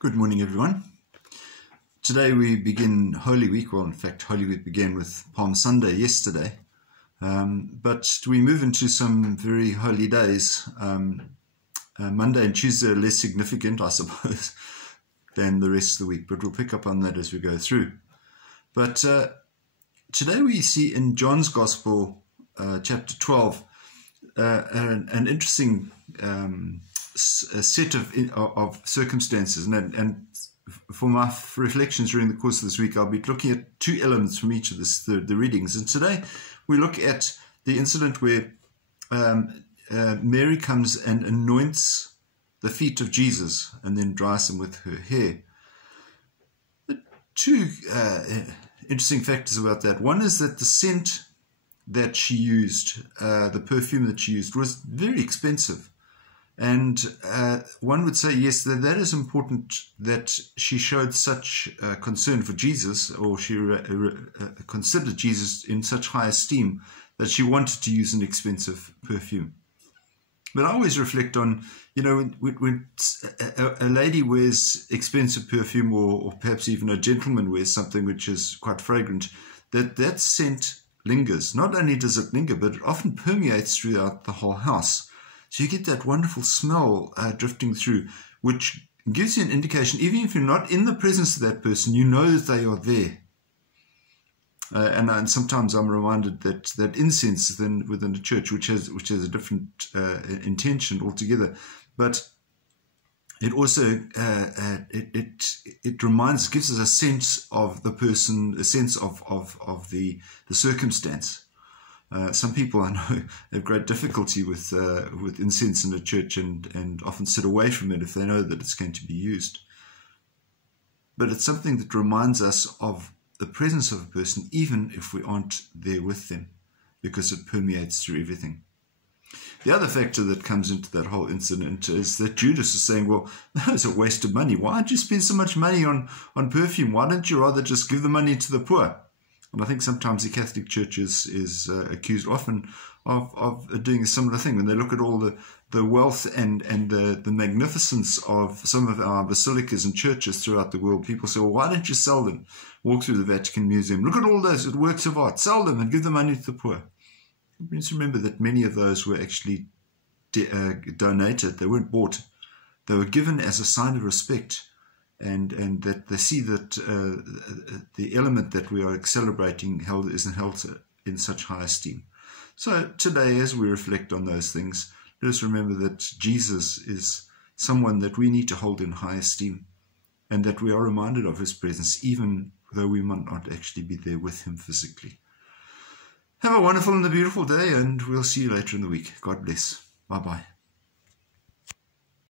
Good morning, everyone. Today we begin Holy Week. Well, in fact, Holy Week began with Palm Sunday yesterday. But we move into some very holy days. Monday and Tuesday are less significant, I suppose, than the rest of the week. But we'll pick up on that as we go through. But today we see in John's Gospel, chapter 12, an interesting set of circumstances, and for my reflections during the course of this week, I'll be looking at two elements from each of the readings. And today we look at the incident where Mary comes and anoints the feet of Jesus and then dries them with her hair. The two interesting factors about that. One is that the scent that she used, the perfume that she used, was very expensive. And one would say, yes, that is important that she showed such concern for Jesus, or she considered Jesus in such high esteem that she wanted to use an expensive perfume. But I always reflect on, when a lady wears expensive perfume, or perhaps even a gentleman wears something which is quite fragrant, that scent lingers. Not only does it linger, but it often permeates throughout the whole house. So you get that wonderful smell drifting through, which gives you an indication, even if you're not in the presence of that person, you know that they are there. And sometimes I'm reminded that incense within a church, which has a different intention altogether, but it also it reminds, gives us a sense of the person, a sense of the circumstance. Some people I know have great difficulty with incense in a church and often sit away from it if they know that it's going to be used. But it's something that reminds us of the presence of a person, even if we aren't there with them, because it permeates through everything. The other factor that comes into that whole incident is that Judas is saying, well, that is a waste of money. Why don't you spend so much money on perfume? Why don't you rather just give the money to the poor? And I think sometimes the Catholic Church is accused often of doing a similar thing. When they look at all the wealth and the magnificence of some of our basilicas and churches throughout the world, people say, well, why don't you sell them? Walk through the Vatican Museum. Look at all those works of art. Sell them and give the money to the poor. We need to remember that many of those were actually donated. They weren't bought. They were given as a sign of respect. And that they see that the element that we are celebrating isn't held in such high esteem. So today, as we reflect on those things, let us remember that Jesus is someone that we need to hold in high esteem, and that we are reminded of his presence, even though we might not actually be there with him physically. Have a wonderful and a beautiful day, and we'll see you later in the week. God bless. Bye-bye.